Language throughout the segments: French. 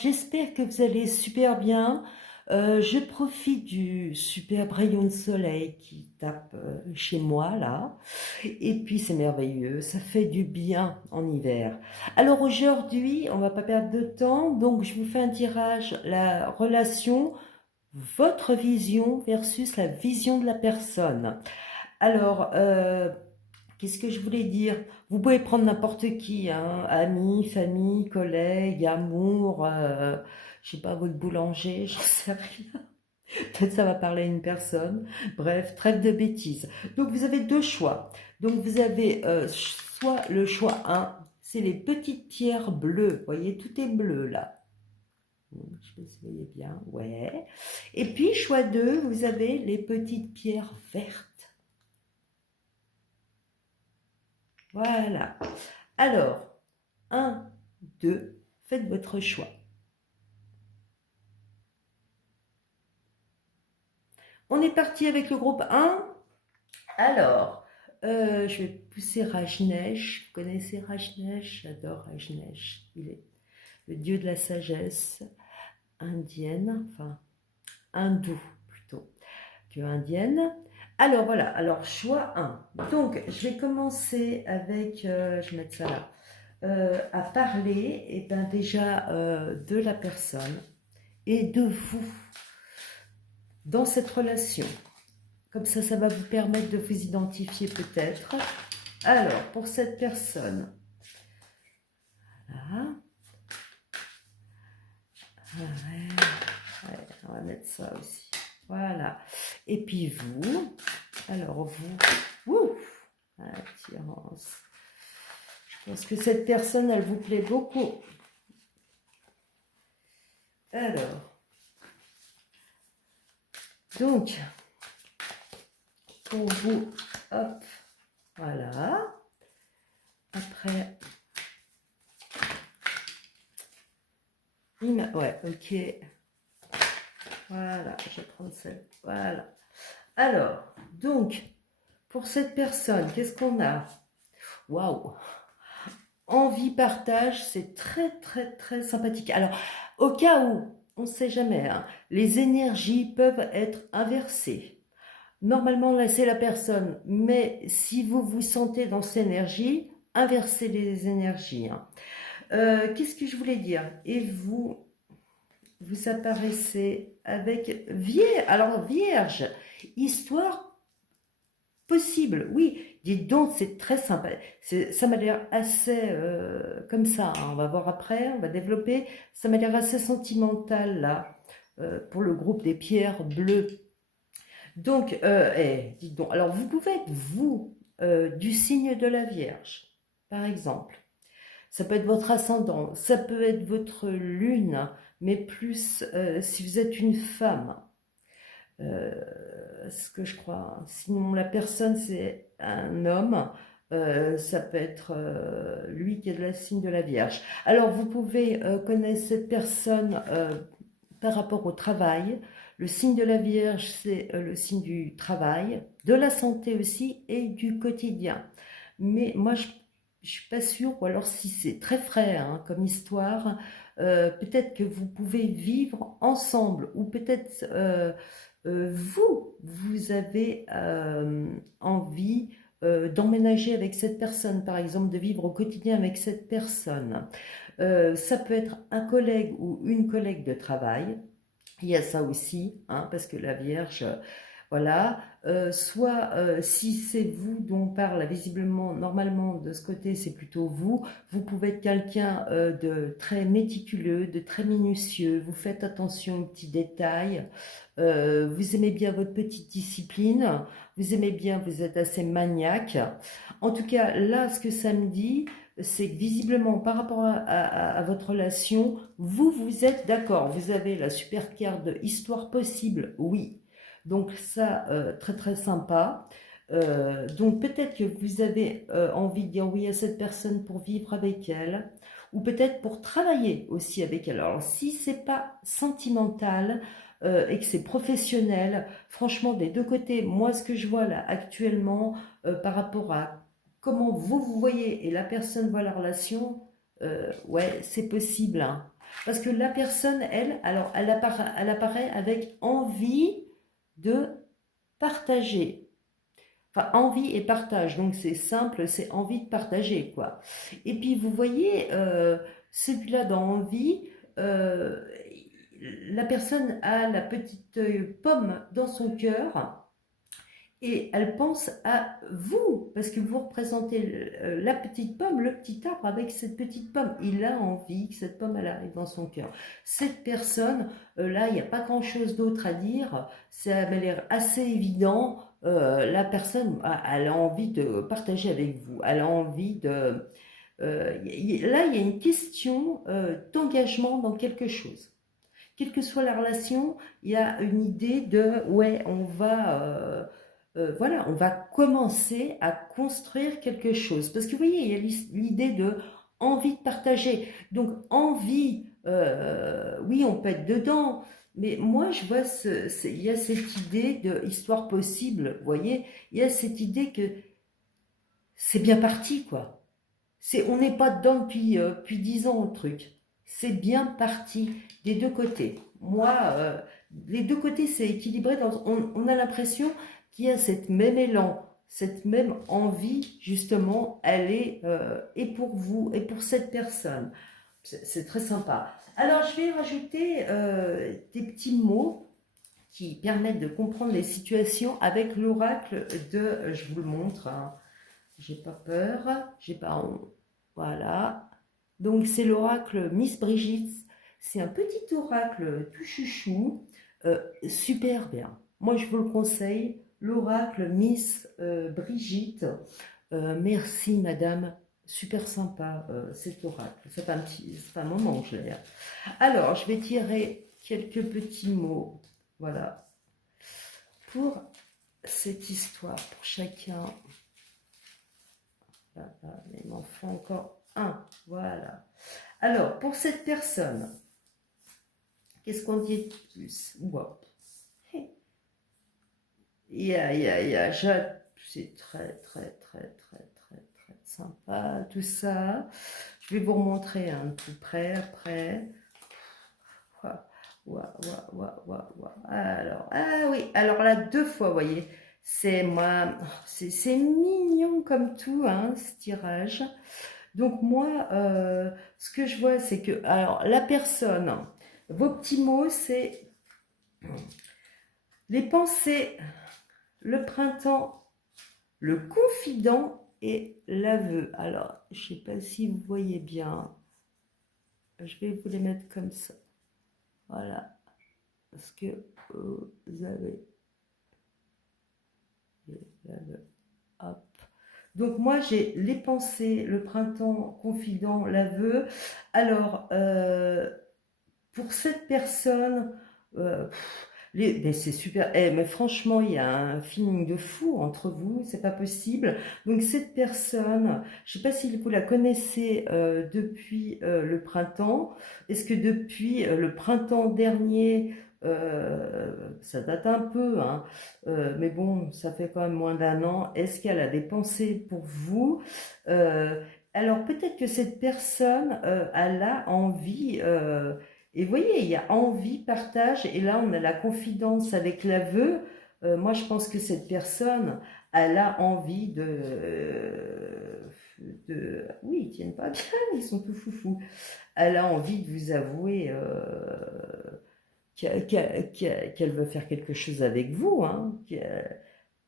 j'espère que vous allez super bien. Je profite du superbe rayon de soleil qui tape chez moi là. Et puis c'est merveilleux, ça fait du bien en hiver. Alors aujourd'hui, on va pas perdre de temps, donc je vous fais un tirage, la relation, votre vision versus la vision de la personne. Alors, qu'est-ce que je voulais dire? Vous pouvez prendre n'importe qui, hein, amis, famille, collègues, amour, je sais pas, votre boulanger, j'en sais rien. Peut-être ça va parler à une personne. Bref, trêve de bêtises. Donc vous avez deux choix. Donc vous avez soit le choix un, c'est les petites pierres bleues. Vous voyez, tout est bleu là. Je sais pas si vous voyez bien. Ouais. Et puis choix 2, vous avez les petites pierres vertes. Voilà. Alors, un, 2, faites votre choix. On est parti avec le groupe 1. Alors, je vais pousser Rajneesh. Vous connaissez Rajneesh? J'adore Rajneesh. Il est le dieu de la sagesse indienne, enfin hindoue plutôt que indienne. Alors voilà, alors choix 1. Donc, je vais commencer avec, je vais mettre ça là, à parler et ben déjà de la personne et de vous dans cette relation. Comme ça va vous permettre de vous identifier peut-être. Alors, pour cette personne, voilà. Ouais, on va mettre ça aussi. Voilà. Et puis vous, alors vous, attirance. Je pense que cette personne, elle vous plaît beaucoup. Alors, donc, pour vous, hop, voilà. Après, ouais, ok. Voilà, je vais prendre celle. Voilà. Alors, donc, pour cette personne, qu'est-ce qu'on a? Waouh! Envie, partage, c'est très, très, très sympathique. Alors, au cas où, on ne sait jamais, hein, les énergies peuvent être inversées. Normalement, là, c'est la personne, mais si vous vous sentez dans cette énergie, inversez les énergies. Hein. Qu'est-ce que je voulais dire? Et vous apparaissez avec Vierge. Alors, Vierge, histoire possible, oui. Dites donc, c'est très sympa. Ça m'a l'air assez comme ça. Hein. On va voir après, on va développer. Ça m'a l'air assez sentimental, là, pour le groupe des pierres bleues. Donc, dites donc, alors vous pouvez être vous, du signe de la Vierge, par exemple. Ça peut être votre ascendant, ça peut être votre lune, mais plus si vous êtes une femme. Ce que je crois. Sinon, la personne, c'est un homme. Ça peut être lui qui est de la signe de la Vierge. Alors, vous pouvez connaître cette personne par rapport au travail. Le signe de la Vierge, c'est le signe du travail, de la santé aussi et du quotidien. Mais moi, je ne suis pas sûre, ou alors si c'est très frais hein, comme histoire, peut-être que vous pouvez vivre ensemble, ou peut-être vous avez envie d'emménager avec cette personne, par exemple, de vivre au quotidien avec cette personne. Ça peut être un collègue ou une collègue de travail. Il y a ça aussi, hein, parce que la Vierge, voilà. Soit si c'est vous dont on parle, visiblement, normalement, de ce côté, c'est plutôt vous. Vous pouvez être quelqu'un de très méticuleux, de très minutieux. Vous faites attention aux petits détails. Vous aimez bien votre petite discipline. Vous aimez bien, vous êtes assez maniaque. En tout cas, là, ce que ça me dit, c'est que visiblement, par rapport à votre relation, vous êtes d'accord. Vous avez la super carte de histoire possible, oui. Donc ça, très très sympa. Donc peut-être que vous avez envie de dire oui à cette personne pour vivre avec elle, ou peut-être pour travailler aussi avec elle. Alors si c'est pas sentimental et que c'est professionnel, franchement des deux côtés, moi ce que je vois là actuellement par rapport à comment vous voyez et la personne voit la relation, Ouais, c'est possible, hein. Parce que la personne, elle, alors, elle apparaît avec envie de partager. Enfin, envie et partage, donc c'est simple, c'est envie de partager, quoi. Et puis, vous voyez, celui-là dans envie, euh, la personne a la petite pomme dans son cœur et elle pense à vous, parce que vous représentez la petite pomme, le petit arbre avec cette petite pomme. Il a envie que cette pomme, elle arrive dans son cœur. Cette personne, là, il n'y a pas grand-chose d'autre à dire. Ça avait l'air assez évident. La personne, elle a envie de partager avec vous. Elle a envie de... là, il y a une question d'engagement dans quelque chose. Quelle que soit la relation, il y a une idée de, ouais, voilà, on va commencer à construire quelque chose. Parce que vous voyez, il y a l'idée de envie de partager. Donc, envie, oui, on peut être dedans. Mais moi, je vois, il y a cette idée de histoire possible, vous voyez, il y a cette idée que c'est bien parti, quoi. On n'est pas dedans depuis 10 ans, le truc. C'est bien parti des deux côtés. Moi, les deux côtés, c'est équilibré. On a l'impression qu'il y a cette même élan, cette même envie, justement, elle est et pour vous et pour cette personne. C'est très sympa. Alors, je vais rajouter des petits mots qui permettent de comprendre les situations avec l'oracle de, je vous le montre, hein. J'ai pas peur, j'ai pas honte. Voilà. Donc c'est l'oracle Miss Brigitte. C'est un petit oracle tout chouchou, super bien. Moi je vous le conseille, l'oracle Miss Brigitte. Merci madame, super sympa cet oracle. C'est pas un moment que je l'ai. Alors je vais tirer quelques petits mots, voilà, pour cette histoire, pour chacun. Il m'en faut encore un. Voilà. Alors, pour cette personne, qu'est-ce qu'on dit de plus? Wow. C'est très, très, très, très, très, très sympa tout ça. Je vais vous remontrer un tout près après. Alors, ah oui, alors là, deux fois, vous voyez, c'est moi, c'est mignon comme tout, hein, ce tirage. Donc moi, ce que je vois, c'est que, alors, la personne, vos petits mots, c'est les pensées, le printemps, le confident et l'aveu. Alors, je ne sais pas si vous voyez bien. Je vais vous les mettre comme ça. Voilà. Parce que vous avez l'aveu. Hop. Donc moi, j'ai les pensées, le printemps, confident, l'aveu. Alors, pour cette personne, mais c'est super. Mais franchement, il y a un feeling de fou entre vous, c'est pas possible. Donc cette personne, je sais pas si vous la connaissez depuis le printemps. Est-ce que depuis le printemps dernier, ça date un peu, hein, mais bon, ça fait quand même moins d'un an. Est-ce qu'elle a des pensées pour vous? Alors peut-être que cette personne, elle a envie. Et vous voyez, il y a envie, partage, et là on a la confidence avec l'aveu. Moi je pense que cette personne, elle a envie oui, ils tiennent pas bien, ils sont tout foufous. Elle a envie de vous avouer qu'elle veut faire quelque chose avec vous, hein,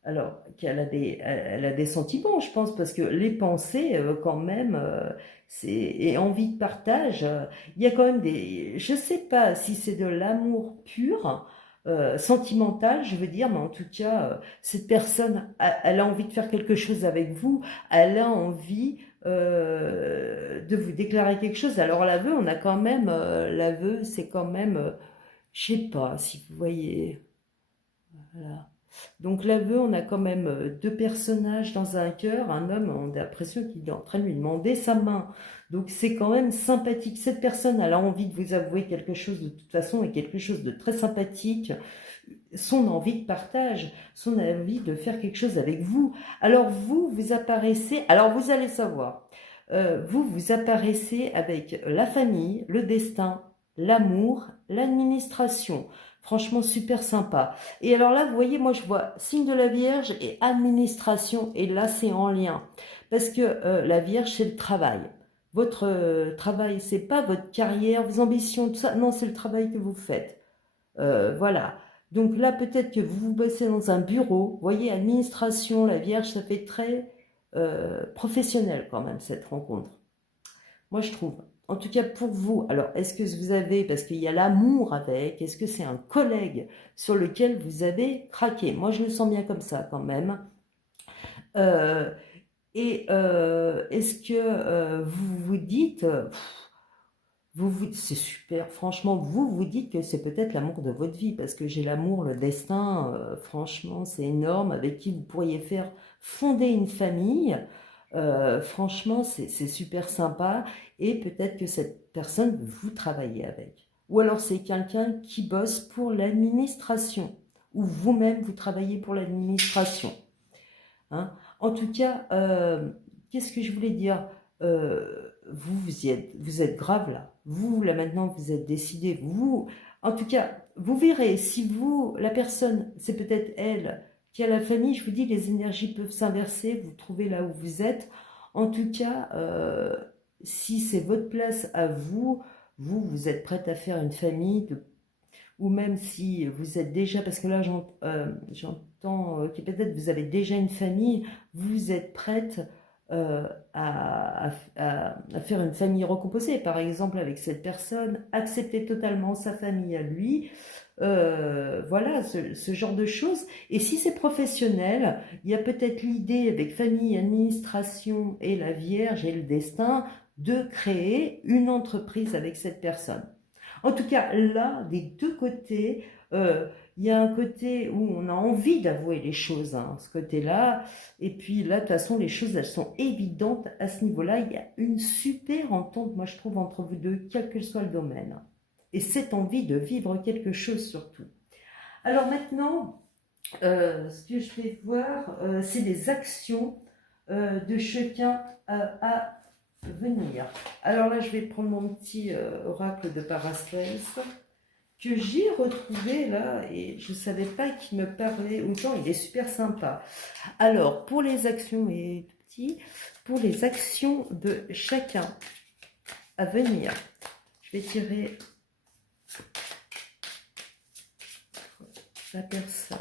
alors elle a des sentiments, je pense, parce que les pensées, quand même, et envie de partage, il y a quand même je sais pas si c'est de l'amour pur, sentimental, je veux dire, mais en tout cas, cette personne, elle a envie de faire quelque chose avec vous, elle a envie de vous déclarer quelque chose. Alors l'aveu, on a quand même, l'aveu, c'est quand même, je sais pas si vous voyez, voilà. Donc l'aveu, on a quand même deux personnages dans un cœur, un homme, on a l'impression qu'il est en train de lui demander sa main. Donc c'est quand même sympathique. Cette personne, elle a envie de vous avouer quelque chose de toute façon et quelque chose de très sympathique. Son envie de partage, son envie de faire quelque chose avec vous. Alors vous apparaissez, alors vous allez savoir. vous, vous apparaissez avec la famille, le destin, l'amour, l'administration. Franchement, super sympa. Et alors là, vous voyez, moi, je vois signe de la Vierge et administration. Et là, c'est en lien. Parce que la Vierge, c'est le travail. Votre travail, c'est pas votre carrière, vos ambitions, tout ça. Non, c'est le travail que vous faites. Voilà. Donc là, peut-être que vous bossez dans un bureau. Vous voyez, administration, la Vierge, ça fait très professionnel quand même, cette rencontre. Moi, je trouve. En tout cas, pour vous, alors, est-ce que vous avez, parce qu'il y a l'amour avec, est-ce que c'est un collègue sur lequel vous avez craqué? Moi, je le sens bien comme ça quand même. Euh, est-ce que vous vous dites, c'est super, franchement, vous vous dites que c'est peut-être l'amour de votre vie, parce que j'ai l'amour, le destin, franchement, c'est énorme, avec qui vous pourriez faire fonder une famille. Franchement, c'est super sympa, et peut-être que cette personne, vous travaillez avec. Ou alors c'est quelqu'un qui bosse pour l'administration, ou vous-même, vous travaillez pour l'administration. Hein. En tout cas, qu'est-ce que je voulais dire? Vous êtes grave là. Vous, là maintenant, vous êtes décidé. Vous, en tout cas, vous verrez, si vous, la personne, c'est peut-être elle qui a la famille, je vous dis, les énergies peuvent s'inverser, vous trouvez là où vous êtes. En tout cas, si c'est votre place à vous, vous êtes prête à faire une famille de ou même si vous êtes déjà, parce que là j'entends que peut-être vous avez déjà une famille, vous êtes prête à faire une famille recomposée, par exemple avec cette personne, accepter totalement sa famille à lui, voilà, ce genre de choses. Et si c'est professionnel, il y a peut-être l'idée avec famille, administration et la Vierge et le destin de créer une entreprise avec cette personne. En tout cas, là, des deux côtés, il y a un côté où on a envie d'avouer les choses, hein, ce côté-là. Et puis là, de toute façon, les choses, elles sont évidentes à ce niveau-là. Il y a une super entente, moi, je trouve, entre vous deux, quel que soit le domaine. Et cette envie de vivre quelque chose surtout. Alors maintenant, ce que je vais voir, c'est les actions de chacun à venir. Alors là, je vais prendre mon petit oracle de Paraspace que j'ai retrouvé là et je ne savais pas qu'il me parlait autant. Il est super sympa. Alors, pour les actions, et tout petit, pour les actions de chacun à venir, je vais tirer la personne.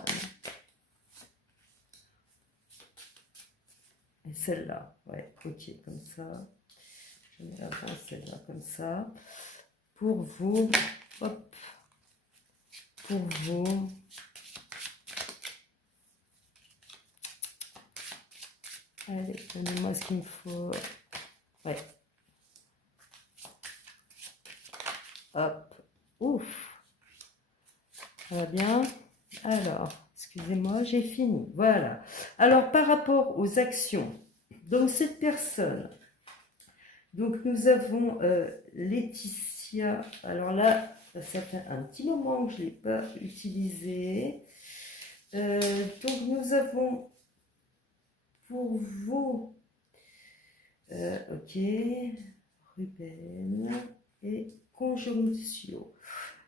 Et celle-là, ouais, ok, comme ça. Je mets avant celle-là comme ça. Pour vous, hop, pour vous. Allez, donnez-moi ce qu'il me faut. Ouais. Hop. Ouf. Ça va bien. Alors, excusez-moi, j'ai fini. Voilà. Alors, par rapport aux actions, donc cette personne, donc nous avons Laetitia. Alors là, ça fait un petit moment que je ne l'ai pas utilisé. Donc nous avons pour vous, ok, Ruben et Conjonctio.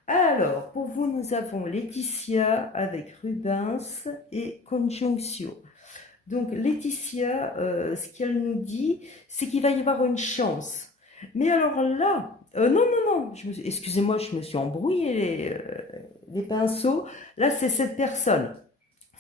Alors, pour vous, nous avons Laetitia avec Rubens et Conjonctio. Donc, Laetitia, ce qu'elle nous dit, c'est qu'il va y avoir une chance. Mais alors là, non, excusez-moi, je me suis embrouillé les pinceaux. Là, c'est cette personne.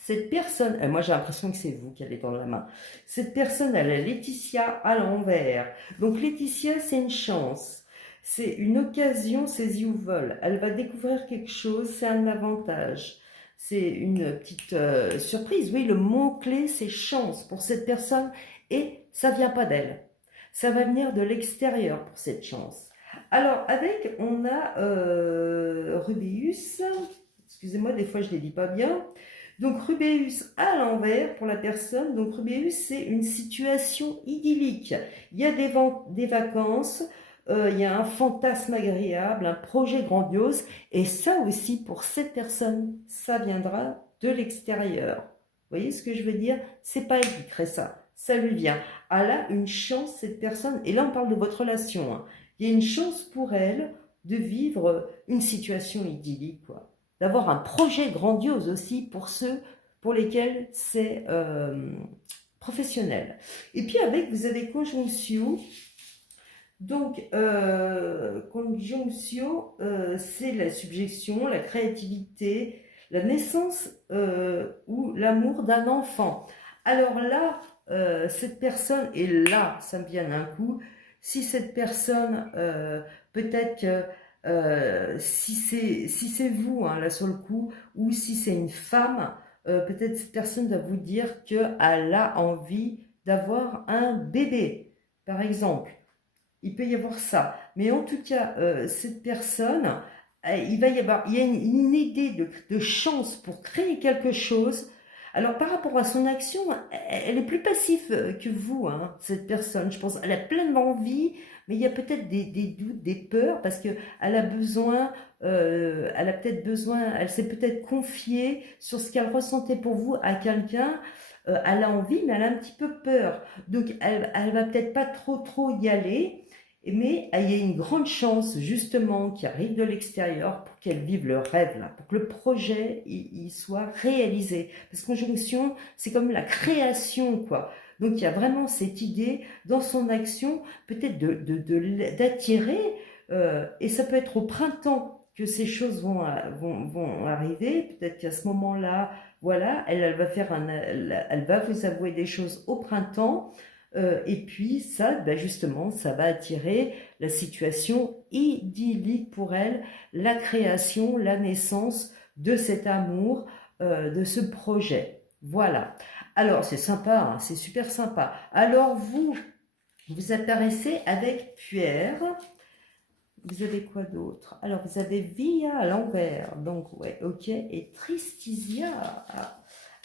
Cette personne, moi j'ai l'impression que c'est vous qui allez dans la main. Cette personne, elle a Laetitia à l'envers. Donc Laetitia, c'est une chance. C'est une occasion saisie au vol. Elle va découvrir quelque chose, c'est un avantage. C'est une petite surprise. Oui, le mot-clé, c'est chance pour cette personne. Et ça vient pas d'elle. Ça va venir de l'extérieur pour cette chance. Alors, avec, on a Rubius. Excusez-moi, des fois je ne les dis pas bien. Donc Rubéus à l'envers pour la personne. Donc Rubéus, c'est une situation idyllique. Il y a des vacances, il y a un fantasme agréable, un projet grandiose. Et ça aussi, pour cette personne, ça viendra de l'extérieur. Vous voyez ce que je veux dire? C'est pas elle qui crée ça. ça lui vient. Elle a une chance, cette personne, et là on parle de votre relation, hein. Il y a une chance pour elle de vivre une situation idyllique, quoi. D'avoir un projet grandiose aussi pour ceux pour lesquels c'est professionnel. Et puis avec, vous avez conjonctio. Donc, conjonctio, c'est la subjection, la créativité, la naissance ou l'amour d'un enfant. Alors là, cette personne, et là, ça me vient d'un coup, si cette personne, peut-être que si c'est vous, hein, là sur le coup, ou si c'est une femme, peut-être cette personne va vous dire qu'elle a envie d'avoir un bébé, par exemple. Il peut y avoir ça. Mais en tout cas, cette personne, il y a une idée de chance pour créer quelque chose. Alors, par rapport à son action, elle est plus passive que vous, hein, cette personne. Je pense, elle a plein d'envie, mais il y a peut-être des doutes, des peurs, parce que elle a peut-être besoin, elle s'est peut-être confiée sur ce qu'elle ressentait pour vous à quelqu'un. Elle a envie, mais elle a un petit peu peur. Donc, elle va peut-être pas trop y aller. Mais il y a une grande chance justement qui arrive de l'extérieur pour qu'elle vive le rêve là, pour que le projet il soit réalisé. Parce que conjonction, c'est comme la création quoi. Donc il y a vraiment cette idée dans son action peut-être d'attirer, et ça peut être au printemps que ces choses vont arriver. Peut-être qu'à ce moment-là, voilà, elle va faire elle va vous avouer des choses au printemps. Et puis ça, ben justement, ça va attirer la situation idyllique pour elle, la création, la naissance de cet amour, de ce projet. Voilà. Alors c'est sympa, hein, c'est super sympa. Alors vous apparaissez avec Pierre. Vous avez quoi d'autre? Alors vous avez Via à l'envers, donc ouais, ok, et Tristisia.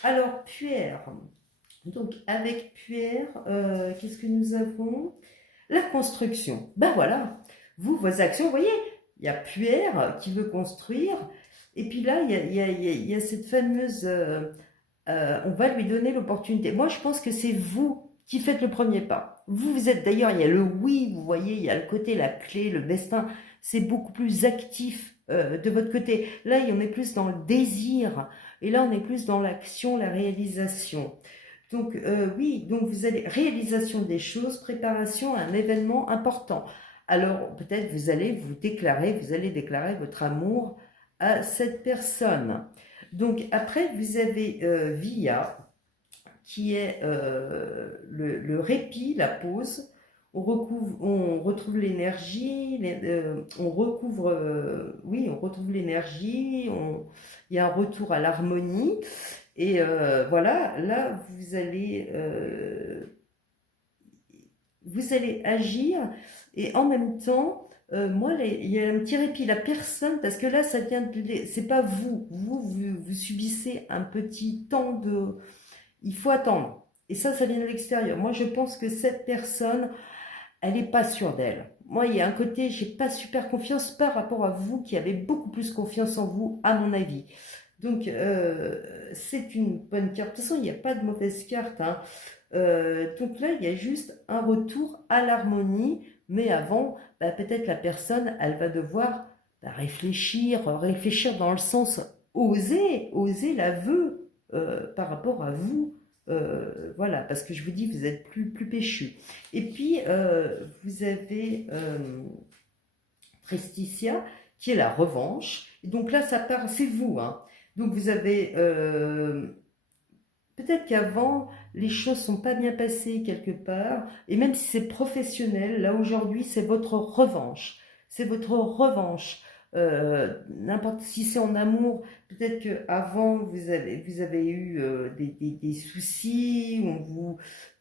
Alors Pierre. Donc, avec Pierre, qu'est-ce que nous avons? La construction. Ben voilà, vous, vos actions, vous voyez, il y a Pierre qui veut construire, et puis là, il y a cette fameuse... on va lui donner l'opportunité. Moi, je pense que c'est vous qui faites le premier pas. Vous êtes d'ailleurs, il y a le oui, vous voyez, il y a le côté, la clé, le destin, c'est beaucoup plus actif de votre côté. Là, on est plus dans le désir, et là, on est plus dans l'action, la réalisation. Donc oui, donc vous allez réalisation des choses, préparation à un événement important. Alors peut-être vous allez déclarer votre amour à cette personne. Donc après vous avez Via qui est le répit, la pause. On retrouve l'énergie, on retrouve l'énergie, il y a un retour à l'harmonie. Et voilà, là, vous allez agir et en même temps, moi, il y a un petit répit. La personne, parce que là, ça vient c'est pas vous subissez un petit temps de... Il faut attendre. Et ça vient de l'extérieur. Moi, je pense que cette personne, elle n'est pas sûre d'elle. Moi, il y a un côté, j'ai pas super confiance par rapport à vous qui avez beaucoup plus confiance en vous, à mon avis. Donc, c'est une bonne carte. De toute façon, il n'y a pas de mauvaise carte, hein. Donc là, il y a juste un retour à l'harmonie. Mais avant, bah, peut-être la personne, elle va devoir bah, réfléchir dans le sens oser l'aveu par rapport à vous. Voilà, parce que je vous dis, vous êtes plus péchu. Et puis, vous avez Presticia, qui est la revanche. Et donc là, ça part, c'est vous, hein. Donc vous avez peut-être qu'avant les choses sont pas bien passées quelque part, et même si c'est professionnel, là aujourd'hui c'est votre revanche, c'est votre revanche. N'importe si c'est en amour, peut-être que avant vous avez eu des soucis,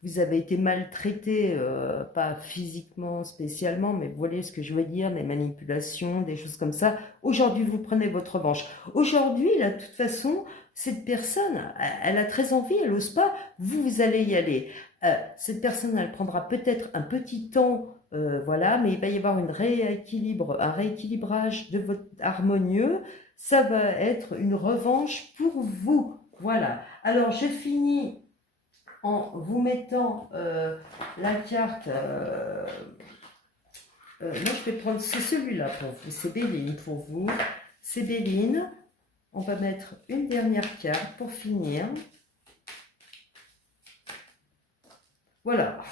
vous avez été maltraité, pas physiquement spécialement, mais vous voyez ce que je veux dire, des manipulations, des choses comme ça. Aujourd'hui vous prenez votre revanche. Aujourd'hui là, de toute façon, cette personne, elle a très envie, elle n'ose pas, vous allez y aller. Cette personne, elle prendra peut-être un petit temps, voilà, mais il va y avoir un rééquilibrage de votre harmonieux. Ça va être une revanche pour vous. Voilà. Alors, je finis en vous mettant la carte. Non, je vais prendre, c'est celui-là pour vous, c'est Béline pour vous. C'est Béline. On va mettre une dernière carte pour finir. Voilà.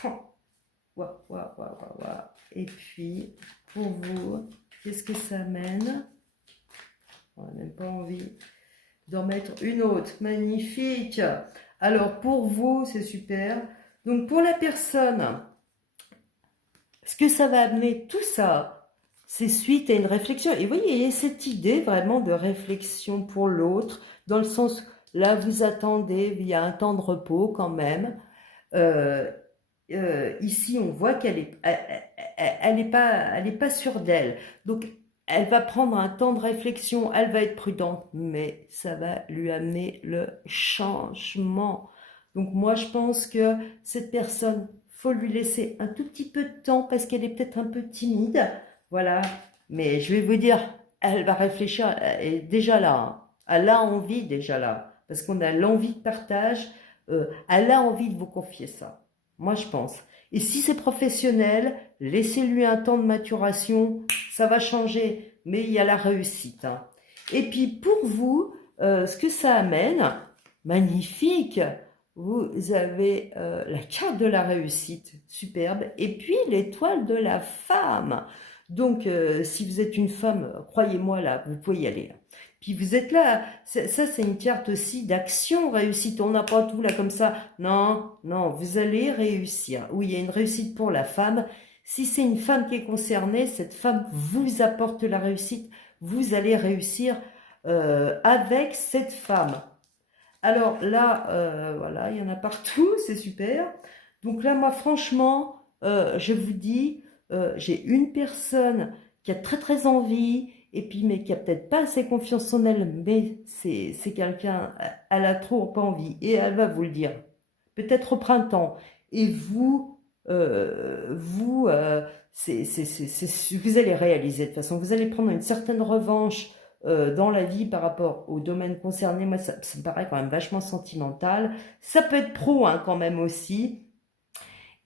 Ouah, ouah, ouah, ouah, ouah. Et puis, pour vous, qu'est-ce que ça amène? On n'a même pas envie d'en mettre une autre. Magnifique. Alors, pour vous, c'est super. Donc, pour la personne, ce que ça va amener, tout ça, c'est suite à une réflexion. Et vous voyez, il y a cette idée vraiment de réflexion pour l'autre, dans le sens, là, vous attendez, il y a un temps de repos quand même. Ici, on voit qu'elle est, elle est pas sûre d'elle. Donc, elle va prendre un temps de réflexion, elle va être prudente, mais ça va lui amener le changement. Donc, moi, je pense que cette personne, faut lui laisser un tout petit peu de temps parce qu'elle est peut-être un peu timide. Voilà. Mais je vais vous dire, elle va réfléchir, elle est déjà là, hein. Elle a envie déjà là. Parce qu'on a l'envie de partage. Elle a envie de vous confier ça. Moi, je pense. Et si c'est professionnel, laissez-lui un temps de maturation, ça va changer, mais il y a la réussite, hein. Et puis pour vous, ce que ça amène, magnifique, vous avez la carte de la réussite, superbe, et puis l'étoile de la femme. Donc, si vous êtes une femme, croyez-moi là, vous pouvez y aller, là. Puis vous êtes là, ça c'est une carte aussi d'action, réussite. On n'a pas tout là comme ça. Non, non, vous allez réussir. Oui, il y a une réussite pour la femme. Si c'est une femme qui est concernée, cette femme vous apporte la réussite. Vous allez réussir avec cette femme. Alors là, voilà, il y en a partout, c'est super. Donc là, moi, franchement, je vous dis, j'ai une personne qui a très très envie, et puis mais qui a peut-être pas assez confiance en elle, mais c'est quelqu'un, elle a trop pas envie, et elle va vous le dire. Peut-être au printemps. Et vous, vous allez réaliser de toute façon, vous allez prendre une certaine revanche dans la vie par rapport au domaine concerné. Moi, ça me paraît quand même vachement sentimental. Ça peut être pro, hein, quand même aussi.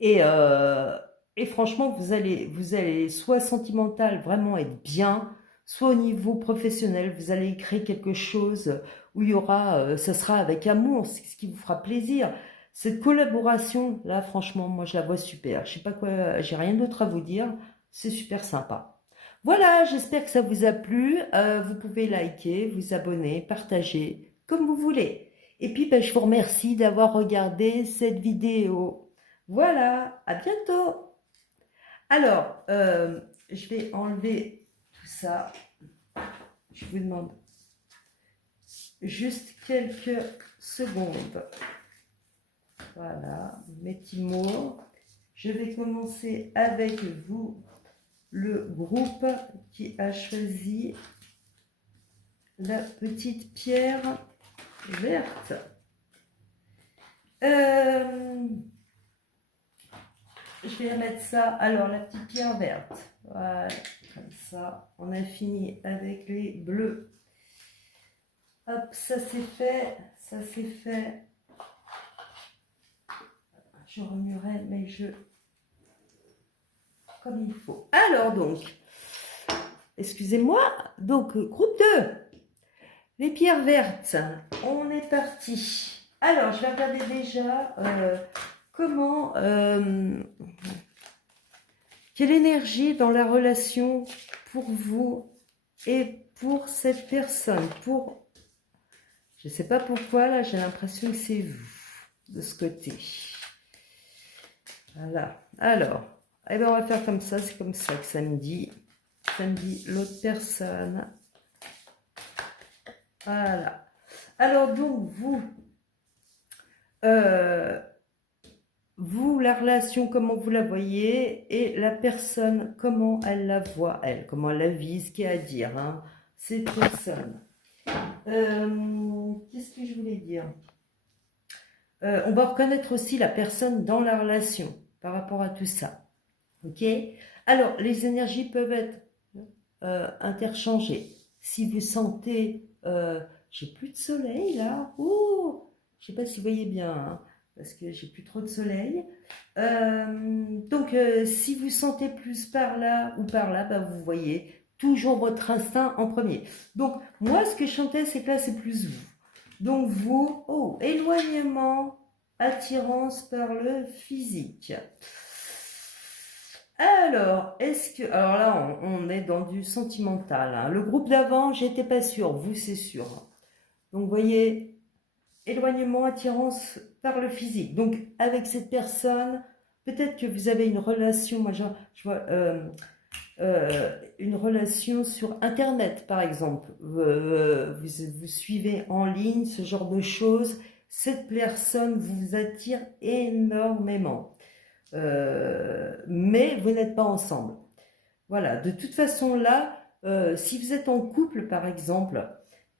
Et, euh, et franchement, vous allez soit sentimental, vraiment être bien, soit au niveau professionnel, vous allez créer quelque chose où il y aura, ça sera avec amour, c'est ce qui vous fera plaisir. Cette collaboration, là, franchement, moi, je la vois super. Je sais pas quoi, j'ai rien d'autre à vous dire. C'est super sympa. Voilà, j'espère que ça vous a plu. Vous pouvez liker, vous abonner, partager, comme vous voulez. Et puis, ben, je vous remercie d'avoir regardé cette vidéo. Voilà, à bientôt. Alors, je vais enlever tout ça. Je vous demande juste quelques secondes. Voilà, mes petits mots. Je vais commencer avec vous, le groupe qui a choisi la petite pierre verte. Je vais mettre ça. Alors, la petite pierre verte. Voilà, comme ça. On a fini avec les bleus. Hop, ça c'est fait. Ça c'est fait. Je remuerai, mais comme il faut. Alors donc, excusez-moi. Donc, groupe 2. Les pierres vertes. On est parti. Alors, je vais regarder déjà comment... quelle énergie dans la relation pour vous et pour cette personne. Je ne sais pas pourquoi, là, j'ai l'impression que c'est vous, de ce côté. Voilà. Alors, eh ben, on va faire comme ça. C'est comme ça que ça me dit. Ça me dit l'autre personne. Voilà. Alors, donc, vous, la relation, comment vous la voyez, et la personne, comment elle la voit, elle, comment elle la vit, ce qu'il y a à dire, hein, cette personne. Qu'est-ce que je voulais dire? On va reconnaître aussi la personne dans la relation par rapport à tout ça. Ok? Alors, les énergies peuvent être interchangées. Si vous sentez, j'ai plus de soleil là, oh, je sais pas si vous voyez bien, hein. parce que j'ai plus trop de soleil. Donc, si vous sentez plus par là ou par là, bah, vous voyez toujours votre instinct en premier. Donc, moi, ce que je sentais, c'est que là, c'est plus vous. Donc, vous, oh, éloignement, attirance par le physique. Alors, alors là, on est dans du sentimental. Hein. Le groupe d'avant, j'étais pas sûre. Vous, c'est sûr. Donc, vous voyez, éloignement, attirance par le physique. Donc, avec cette personne, peut-être que vous avez une relation, moi, je vois une relation sur Internet, par exemple. Vous suivez en ligne ce genre de choses. Cette personne vous attire énormément. Mais vous n'êtes pas ensemble. Voilà, de toute façon là, si vous êtes en couple par exemple,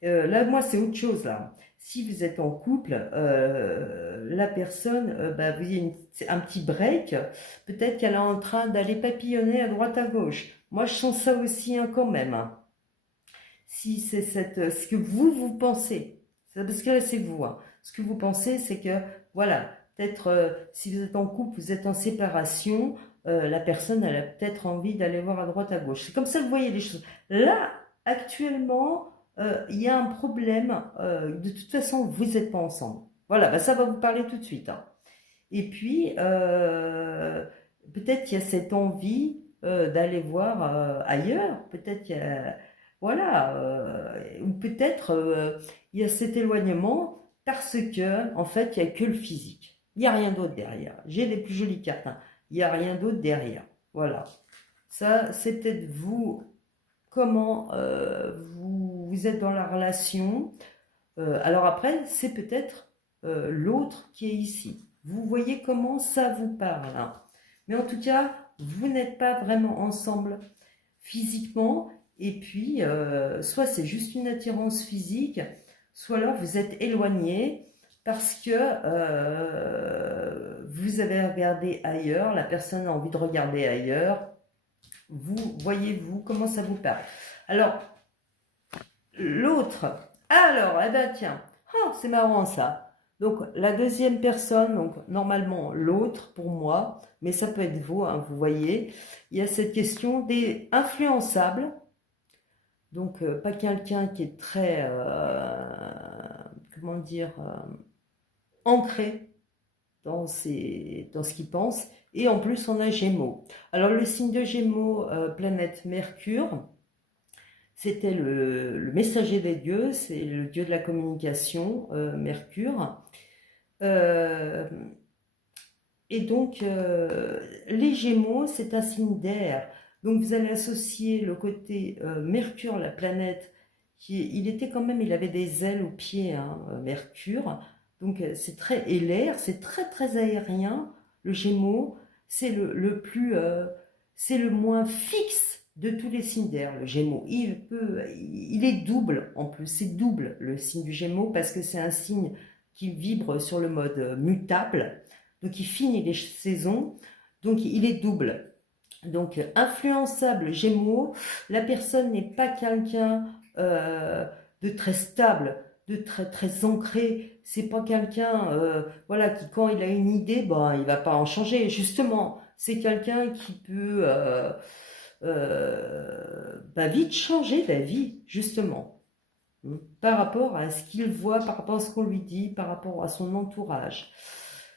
là moi c'est autre chose là. Si vous êtes en couple, la personne, bah, vous voyez un petit break, peut-être qu'elle est en train d'aller papillonner à droite à gauche. Moi je sens ça aussi hein, quand même. Hein. Si c'est ce que vous pensez, parce que là c'est vous. Hein. Ce que vous pensez c'est que voilà, peut-être si vous êtes en couple, vous êtes en séparation, la personne elle a peut-être envie d'aller voir à droite à gauche. C'est comme ça que vous voyez les choses. Là actuellement, il y a un problème. De toute façon, vous n'êtes pas ensemble. Voilà, bah, ça va vous parler tout de suite. Hein. Et puis peut-être qu'il y a cette envie d'aller voir ailleurs. Peut-être qu'il y a voilà, ou peut-être il y a cet éloignement parce que en fait il n'y a que le physique. Il n'y a rien d'autre derrière. J'ai des plus jolies cartes. Hein. Il n'y a rien d'autre derrière. Voilà. Ça, c'est peut-être vous, comment vous êtes dans la relation. Alors après, c'est peut-être l'autre qui est ici. Vous voyez comment ça vous parle. Hein. Mais en tout cas, vous n'êtes pas vraiment ensemble physiquement. Et puis, soit c'est juste une attirance physique, soit alors vous êtes éloigné parce que vous avez regardé ailleurs, la personne a envie de regarder ailleurs. Vous voyez-vous comment ça vous parle. Alors, l'autre, alors, eh ben tiens, oh, c'est marrant ça. Donc, la deuxième personne, donc normalement l'autre pour moi, mais ça peut être vous, hein, vous voyez, il y a cette question des influençables. Donc, pas quelqu'un qui est très, comment dire, ancré dans ce qu'il pense. Et en plus, on a Gémeaux. Alors, le signe de Gémeaux, planète Mercure, c'était le messager des dieux, c'est le dieu de la communication, Mercure. Et donc, les Gémeaux, c'est un signe d'air. Donc, vous allez associer le côté Mercure, la planète, il était quand même, il avait des ailes aux pieds, hein, Mercure. Donc, c'est très, et l'air, c'est très, très aérien. Le Gémeaux, c'est le plus, c'est le moins fixe de tous les signes d'air, le Gémeaux. Il est double en plus, c'est double le signe du Gémeaux parce que c'est un signe qui vibre sur le mode mutable. Donc il finit les saisons, donc il est double. Donc influençable Gémeaux, la personne n'est pas quelqu'un de très stable, de très très ancré. C'est pas quelqu'un voilà qui quand il a une idée, ben il va pas en changer. Justement, c'est quelqu'un qui peut vite changer d'avis justement par rapport à ce qu'il voit, par rapport à ce qu'on lui dit, par rapport à son entourage.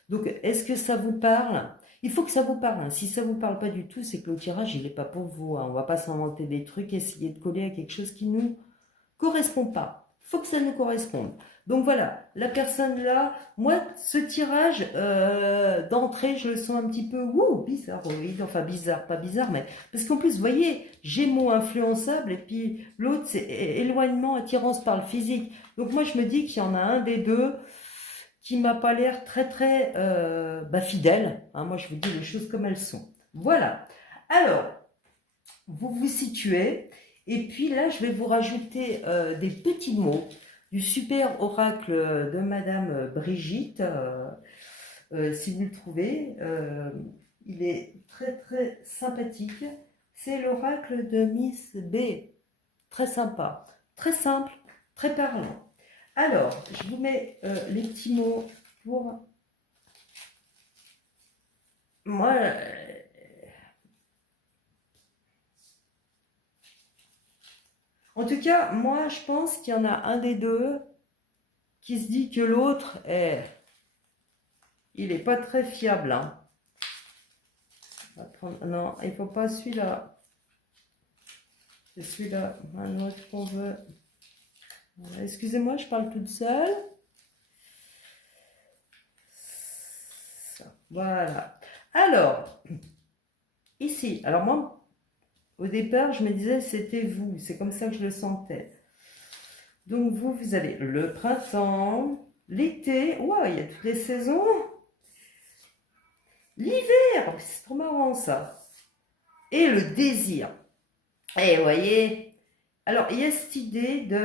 Donc, est-ce que ça vous parle? Il faut que ça vous parle. Hein. Si ça vous parle pas du tout, c'est que le tirage, il n'est pas pour vous. Hein. On va pas s'inventer des trucs, essayer de coller à quelque chose qui nous correspond pas. Il faut que ça nous corresponde. Donc voilà, la personne là, moi, ce tirage, d'entrée, je le sens un petit peu, bizarroïde, enfin bizarre, pas bizarre, mais parce qu'en plus, vous voyez, Gémeaux influençable, et puis l'autre, c'est éloignement, attirance par le physique. Donc moi, je me dis qu'il y en a un des deux qui m'a pas l'air très très fidèle. Hein, moi, je vous dis les choses comme elles sont. Voilà. Alors, vous vous situez. Et puis là, je vais vous rajouter des petits mots du super oracle de Madame Brigitte. Si vous le trouvez, il est très très sympathique. C'est l'oracle de Miss B. Très sympa, très simple, très parlant. Alors, je vous mets les petits mots pour moi, en tout cas, moi, je pense qu'il y en a un des deux qui se dit que l'autre est, il est pas très fiable, hein. Non, il faut pas celui-là. C'est celui-là, un autre qu'on veut. Voilà. Excusez-moi, je parle toute seule. Ça, voilà. Alors, ici, alors moi, au départ, je me disais c'était vous, c'est comme ça que je le sentais. Donc vous avez le printemps, l'été, ouais, il y a toutes les saisons, l'hiver, c'est trop marrant ça, et le désir. Et vous voyez, alors il y a cette idée de,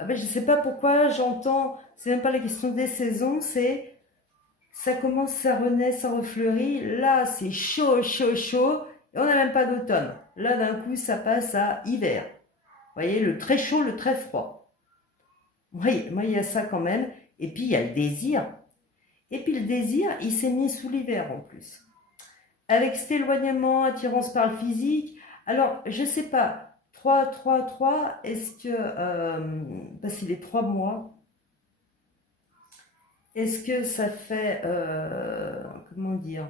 je ne sais pas pourquoi j'entends, c'est même pas la question des saisons, c'est ça commence, ça renaît, ça refleurit, là c'est chaud, chaud, chaud, et on n'a même pas d'automne. Là d'un coup ça passe à hiver. Vous voyez, le très chaud, le très froid. Oui, moi il y a ça quand même. Et puis il y a le désir. Et puis le désir, il s'est mis sous l'hiver en plus. Avec cet éloignement, attirance par le physique. Alors, je sais pas, 3, 3, 3, est-ce que, parce qu'il est 3 mois, est-ce que ça fait, comment dire,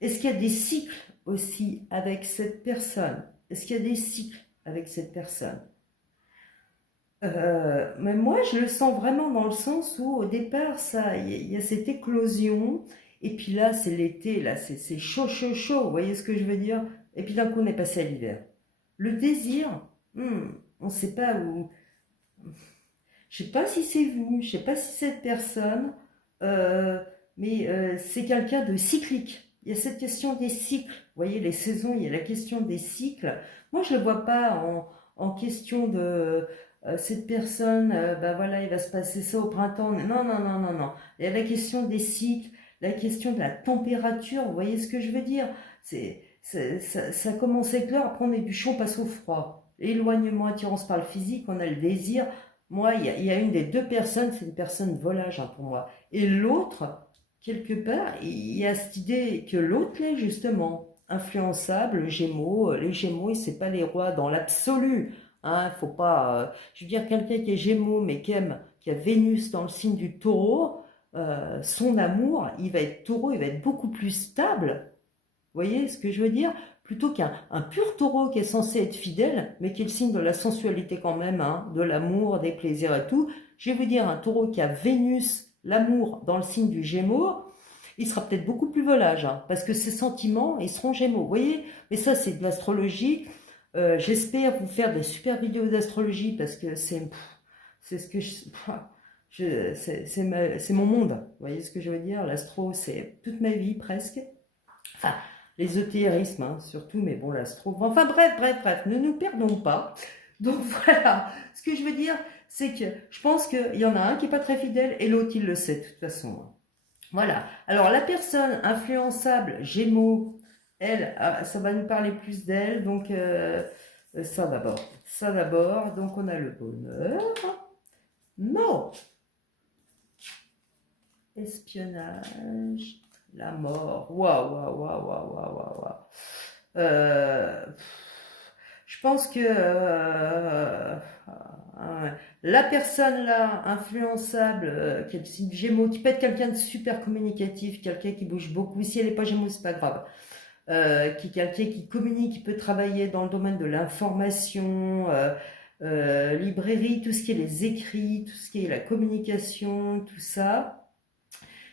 est-ce qu'il y a des cycles aussi avec cette personne? Est-ce qu'il y a des cycles avec cette personne? Mais moi, je le sens vraiment dans le sens où, au départ, ça, il y a cette éclosion, et puis là, c'est l'été, là, c'est chaud, chaud, chaud, vous voyez ce que je veux dire? Et puis d'un coup, on est passé à l'hiver. Le désir, on ne sait pas où. Je ne sais pas si c'est vous, je ne sais pas si c'est cette personne, euh, mais c'est quelqu'un de cyclique. Il y a cette question des cycles. Vous voyez, les saisons, il y a la question des cycles. Moi, je ne le vois pas en question de cette personne, ben voilà, il va se passer ça au printemps. Non, non, non, non, non. Il y a la question des cycles, la question de la température. Vous voyez ce que je veux dire? Ça commence à éclore, après on est du chaud, on passe au froid. Éloignement, attirance par le physique, on a le désir. Moi, il y a une des deux personnes, c'est une personne volage pour moi. Et l'autre, quelque part, il y a cette idée que l'autre est justement influençable, le Gémeaux. Les Gémeaux, c'est pas les rois dans l'absolu. Hein, faut pas. Je veux dire, quelqu'un qui est Gémeaux, mais qui a Vénus dans le signe du Taureau, son amour, il va être Taureau, il va être beaucoup plus stable. Vous voyez ce que je veux dire? Plutôt qu'un pur taureau qui est censé être fidèle, mais qui est le signe de la sensualité quand même, hein, de l'amour, des plaisirs et tout. Je vais vous dire, un taureau qui a Vénus, l'amour, dans le signe du Gémeaux, il sera peut-être beaucoup plus volage, hein, parce que ses sentiments, ils seront Gémeaux. Vous voyez? Mais ça, c'est de l'astrologie. J'espère vous faire des super vidéos d'astrologie, parce que c'est ce que c'est mon monde. Vous voyez ce que je veux dire? L'astro, c'est toute ma vie presque. Enfin, l'ésotérisme, hein, surtout, mais bon, l'astro. Enfin, bref, bref, bref, ne nous perdons pas. Donc voilà, ce que je veux dire, c'est que je pense qu'il y en a un qui n'est pas très fidèle et l'autre, il le sait de toute façon. Voilà. Alors, la personne influençable, Gémeaux, elle, ça va nous parler plus d'elle. Donc, ça d'abord. Ça d'abord. Donc, on a le bonheur. Non. Espionnage. La mort. Waouh, waouh, waouh, waouh, waouh, waouh, waouh. Je pense que la personne là, influençable, qui est le signe Gémeaux, qui peut être quelqu'un de super communicatif, quelqu'un qui bouge beaucoup. Si elle n'est pas Gémeaux, c'est pas grave. Qui est quelqu'un qui communique, qui peut travailler dans le domaine de l'information, librairie, tout ce qui est les écrits, tout ce qui est la communication, tout ça.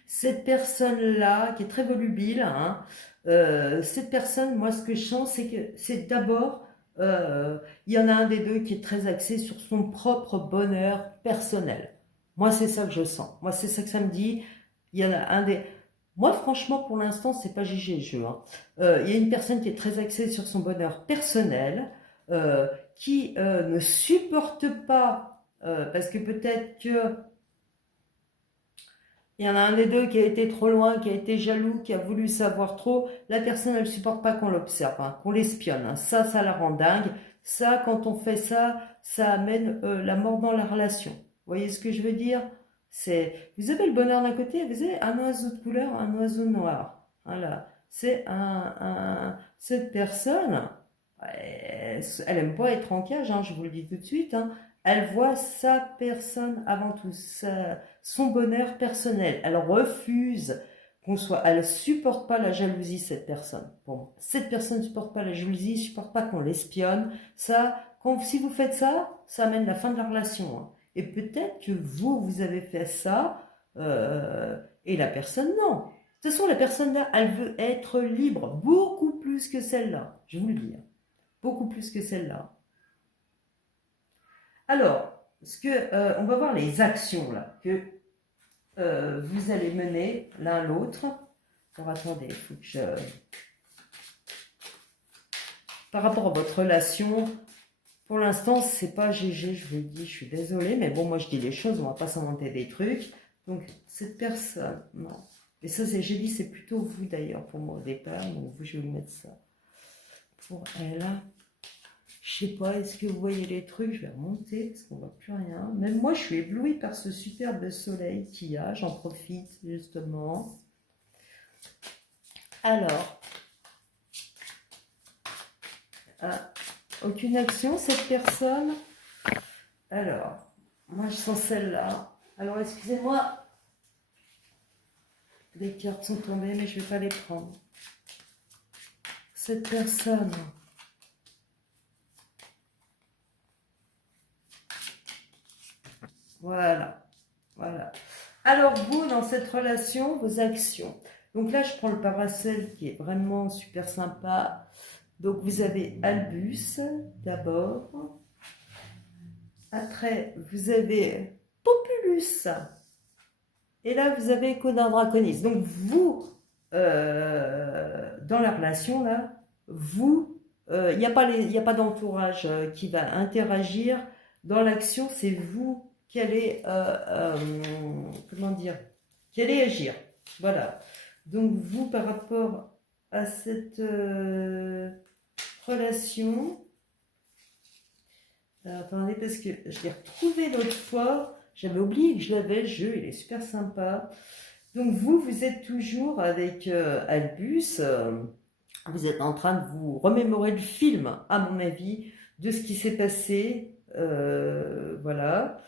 Cette personne-là, qui est très volubile, hein, cette personne, moi, ce que je sens, c'est que c'est d'abord, il y en a un des deux qui est très axé sur son propre bonheur personnel. Moi, c'est ça que je sens. Moi, c'est ça que ça me dit. Il y en a un des. Moi, franchement, pour l'instant, c'est pas jugé le jeu, hein. Il y a une personne qui est très axée sur son bonheur personnel, qui ne supporte pas, parce que peut-être que il y en a un des deux qui a été trop loin, qui a été jaloux, qui a voulu savoir trop. La personne, elle ne supporte pas qu'on l'observe, hein, qu'on l'espionne, hein. Ça la rend dingue. Ça, quand on fait ça, ça amène la mort dans la relation. Vous voyez ce que je veux dire? Vous avez le bonheur d'un côté, vous avez un oiseau de couleur, un oiseau noir. Voilà. C'est cette personne, elle aime pas être en cage, hein, je vous le dis tout de suite. Hein. Elle voit sa personne avant tout, son bonheur personnel. Elle refuse qu'on soit. Elle supporte pas la jalousie, cette personne. Bon, cette personne ne supporte pas la jalousie, supporte pas qu'on l'espionne. Ça, si vous faites ça, ça amène la fin de la relation. Hein. Et peut-être que vous avez fait ça, et la personne non. De toute façon, la personne là, elle veut être libre, beaucoup plus que celle-là. Je vous le dis, hein. Beaucoup plus que celle-là. Alors, on va voir les actions là que vous allez mener l'un l'autre. Alors attendez, il faut que je... Par rapport à votre relation, pour l'instant, c'est pas GG, je vous le dis, je suis désolée, mais bon, moi je dis les choses, on va pas s'inventer des trucs. Donc, cette personne, non. Et ça, j'ai dit, c'est plutôt vous d'ailleurs, pour moi au départ, donc vous, je vais vous mettre ça. Pour elle, je sais pas, est-ce que vous voyez les trucs? Je vais remonter parce qu'on voit plus rien. Même moi, je suis éblouie par ce superbe soleil qu'il y a, j'en profite justement. Alors, aucune action, cette personne. Alors, moi je sens celle-là. Alors, excusez-moi, les cartes sont tombées, mais je ne vais pas les prendre. Cette personne. Voilà, voilà. Alors, vous, dans cette relation, vos actions. Donc là, je prends le parasol qui est vraiment super sympa. Donc, vous avez Albus, d'abord. Après, vous avez Populus. Et là, vous avez Codin Draconis. Donc, vous, dans la relation, là, vous, il n'y a pas d'entourage qui va interagir. Dans l'action, c'est vous qui allez, comment dire, qui allez agir. Voilà. Donc, vous, par rapport à cette relation, attendez, parce que je l'ai retrouvé l'autre fois. J'avais oublié que je l'avais, le jeu, il est super sympa. Donc vous êtes toujours avec Albus. Vous êtes en train de vous remémorer le film, à mon avis, de ce qui s'est passé. Voilà.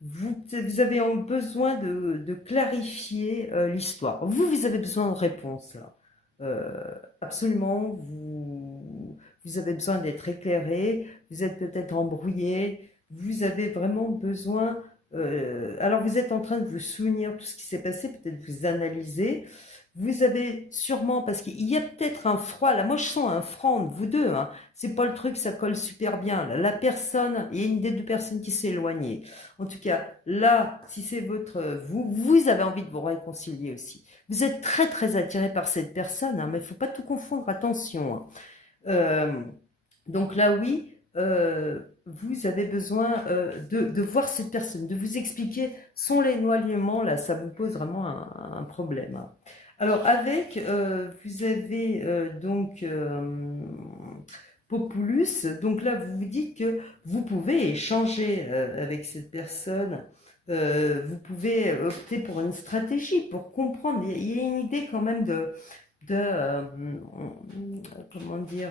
Vous avez besoin de clarifier l'histoire. Vous avez besoin de réponses. Absolument, vous avez besoin d'être éclairé, vous êtes peut-être embrouillé, vous avez vraiment besoin... alors vous êtes en train de vous souvenir tout ce qui s'est passé, peut-être vous analyser. Vous avez sûrement, parce qu'il y a peut-être un froid, là moi je sens un froid entre vous deux, hein. C'est pas le truc, ça colle super bien. Là, la personne, il y a une des deux personnes qui s'est éloignée. En tout cas, là, si c'est vous avez envie de vous réconcilier aussi. Vous êtes très très attiré par cette personne, hein, mais il ne faut pas tout confondre, attention. Hein. Donc là, oui, vous avez besoin de voir cette personne, de vous expliquer son éloignement, là, ça vous pose vraiment un problème. Hein. Alors avec, vous avez donc Populus, donc là vous vous dites que vous pouvez échanger avec cette personne, vous pouvez opter pour une stratégie, pour comprendre, il y a une idée quand même de comment dire,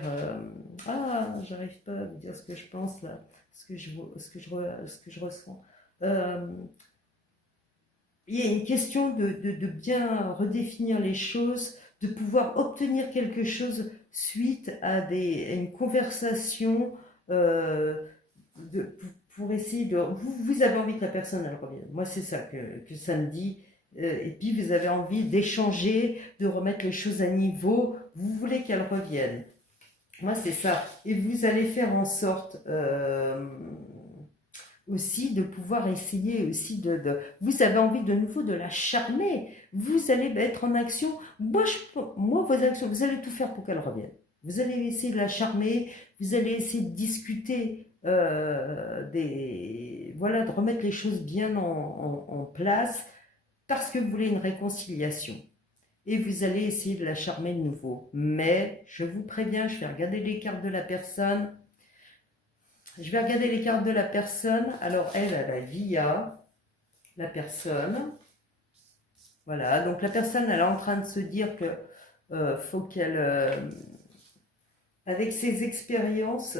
j'arrive pas à vous dire ce que je pense là, ce que je ressens. Il y a une question de bien redéfinir les choses, de pouvoir obtenir quelque chose suite à une conversation, pour essayer de... Vous avez envie que la personne elle revienne. Moi, c'est ça que ça me dit. Et puis, vous avez envie d'échanger, de remettre les choses à niveau. Vous voulez qu'elle revienne. Moi, c'est ça. Et vous allez faire en sorte... aussi de pouvoir essayer aussi vous avez envie de nouveau de la charmer, vous allez être en action, moi vos actions, vous allez tout faire pour qu'elle revienne, vous allez essayer de la charmer, vous allez essayer de discuter voilà, de remettre les choses bien en place, parce que vous voulez une réconciliation. Et vous allez essayer de la charmer de nouveau. Mais, je vous préviens, je vais regarder les cartes de la personne. Je vais regarder les cartes de la personne. Alors, elle a via la personne. Voilà, donc la personne, elle est en train de se dire que faut qu'elle, avec ses expériences,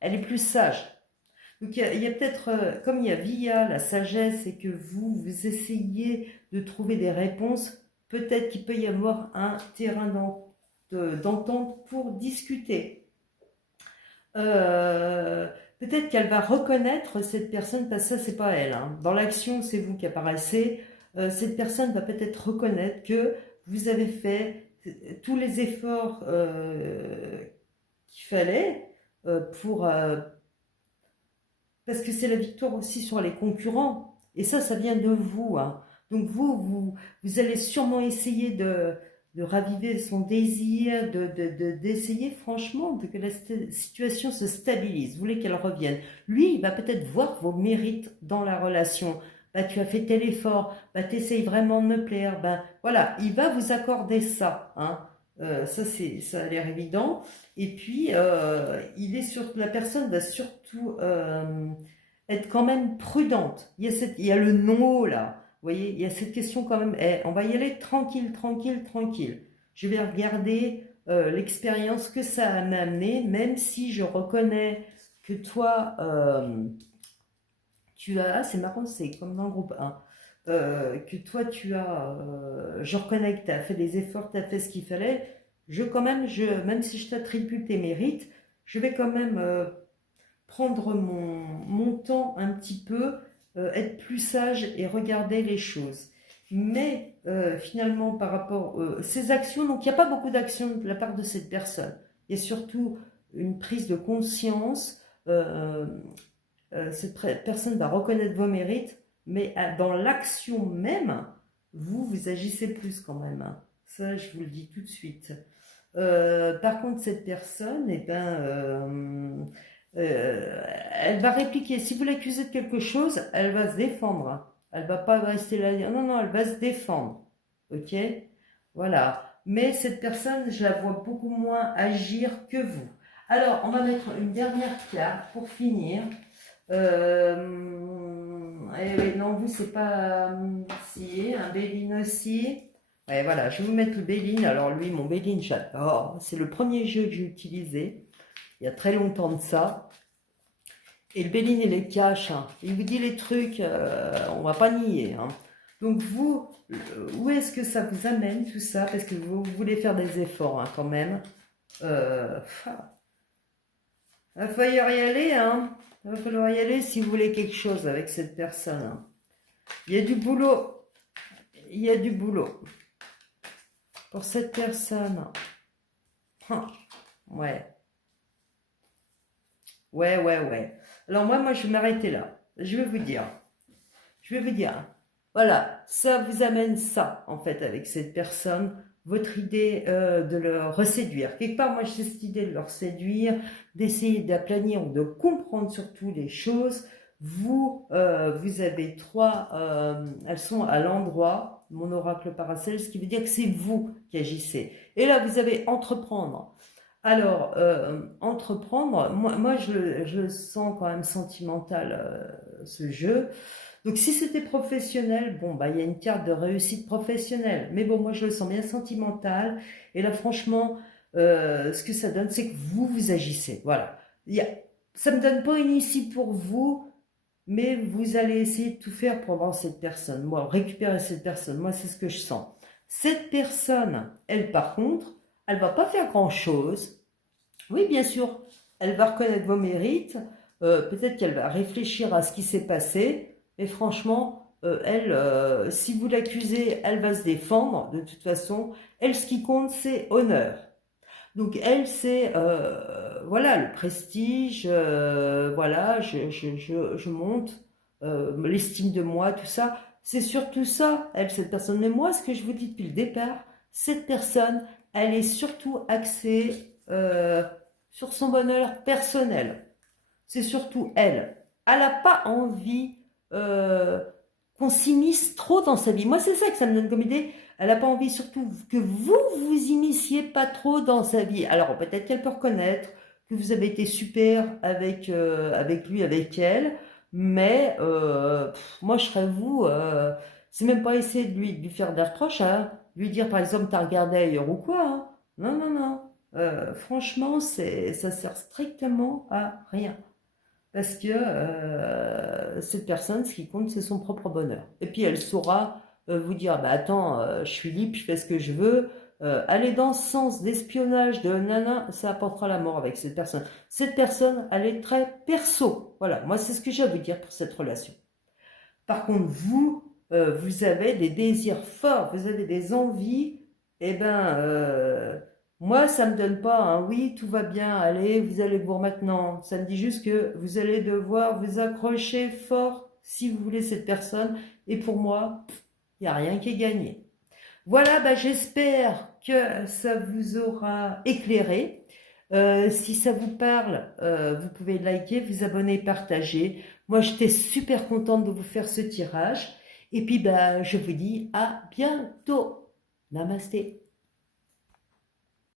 elle est plus sage. Donc il y a peut-être, comme il y a via la sagesse et que vous essayez de trouver des réponses, peut-être qu'il peut y avoir un terrain d'entente pour discuter. Peut-être qu'elle va reconnaître cette personne, parce que ça c'est pas elle, hein. Dans l'action c'est vous qui apparaissez. Cette personne va peut-être reconnaître que vous avez fait tous les efforts qu'il fallait pour parce que c'est la victoire aussi sur les concurrents. Et ça vient de vous, hein. Donc vous allez sûrement essayer de raviver son désir, d'essayer franchement que la situation se stabilise. Vous voulez qu'elle revienne. Lui, il va peut-être voir vos mérites dans la relation. Bah, tu as fait tel effort, bah, tu essayes vraiment de me plaire. Bah, voilà, il va vous accorder ça, hein. Ça a l'air évident. Et puis, la personne va surtout être quand même prudente. Il y a le non là. Vous voyez, il y a cette question quand même. On va y aller tranquille, tranquille, tranquille. Je vais regarder l'expérience que ça m'a amené, même si je reconnais que toi, c'est marrant, c'est comme dans le groupe 1. Que toi je reconnais que tu as fait des efforts, tu as fait ce qu'il fallait, même si je t'attribue tes mérites, je vais quand même prendre mon temps un petit peu, être plus sage et regarder les choses. Mais finalement, par rapport à ces actions, donc il n'y a pas beaucoup d'actions de la part de cette personne. Il y a surtout une prise de conscience. Cette personne va reconnaître vos mérites, mais dans l'action même, vous agissez plus quand même, hein. Ça, je vous le dis tout de suite. Par contre, cette personne, elle va répliquer. Si vous l'accusez de quelque chose, elle va se défendre, hein. Elle va pas rester là. Non, non, elle va se défendre. Ok? Voilà. Mais cette personne, je la vois beaucoup moins agir que vous. Alors, on va mettre une dernière carte pour finir. Non, vous, c'est pas si, un Béline aussi. Ouais, voilà, je vais vous mettre le Béline. Alors, lui, mon Béline, j'adore. C'est le premier jeu que j'ai utilisé il y a très longtemps de ça. Et le Béline, il les cache, hein. Il vous dit les trucs, on va pas nier, hein. Donc, vous, où est-ce que ça vous amène tout ça? Parce que vous voulez faire des efforts, hein, quand même. Il va falloir y aller, hein. Il va falloir y aller si vous voulez quelque chose avec cette personne, hein. Il y a du boulot. Il y a du boulot. Pour cette personne. Ouais. Ouais. Alors moi, je vais m'arrêter là. Je vais vous dire. Voilà, ça vous amène ça, en fait, avec cette personne. Votre idée de le reséduire. Quelque part, moi, j'ai cette idée de le séduire, d'essayer d'aplanir ou de comprendre surtout les choses. Vous avez elles sont à l'endroit, mon oracle Paracel, ce qui veut dire que c'est vous qui agissez. Et là, vous avez entreprendre. Alors, entreprendre, moi je le sens quand même sentimental, ce jeu. Donc, si c'était professionnel, bon, bah, il y a une carte de réussite professionnelle. Mais bon, moi, je le sens bien sentimental. Et là, franchement, ce que ça donne, c'est que vous agissez. Voilà. Ça me donne pas une issue pour vous, mais vous allez essayer de tout faire pour avoir cette personne. Moi, récupérer cette personne. Moi, c'est ce que je sens. Cette personne, elle, par contre, elle va pas faire grand-chose. Oui, bien sûr, elle va reconnaître vos mérites. Peut-être qu'elle va réfléchir à ce qui s'est passé. Et franchement, si vous l'accusez, elle va se défendre. De toute façon, elle, ce qui compte, c'est honneur. Donc elle, c'est voilà le prestige. Voilà, je monte l'estime de moi, tout ça. C'est surtout ça, elle, cette personne. Mais moi, ce que je vous dis depuis le départ, cette personne, elle est surtout axée sur son bonheur personnel. C'est surtout elle. Elle n'a pas envie qu'on s'immisce trop dans sa vie. Moi, c'est ça que ça me donne comme idée. Elle n'a pas envie surtout que vous immisciez pas trop dans sa vie. Alors, peut-être qu'elle peut reconnaître que vous avez été super avec lui, avec elle. Mais moi, je serais vous. C'est même pas essayer de lui faire des reproches, hein. lui dire par exemple t'as regardé ailleurs ou quoi, hein. Non, non, non. Franchement, ça sert strictement à rien. Parce que cette personne, ce qui compte, c'est son propre bonheur. Et puis elle saura vous dire, bah attends, je suis libre, je fais ce que je veux. Aller dans ce sens d'espionnage, de nana, ça apportera la mort avec cette personne. Cette personne, elle est très perso. Voilà, moi c'est ce que j'ai à vous dire pour cette relation. Par contre, vous, vous avez des désirs forts, vous avez des envies. Eh ben, moi, ça me donne pas un oui, tout va bien, allez, vous allez voir maintenant. Ça me dit juste que vous allez devoir vous accrocher fort si vous voulez cette personne. Et pour moi, il n'y a rien qui est gagné. Voilà, bah, j'espère que ça vous aura éclairé. Si ça vous parle, vous pouvez liker, vous abonner, partager. Moi, j'étais super contente de vous faire ce tirage. Et puis, bah, je vous dis à bientôt. Namasté.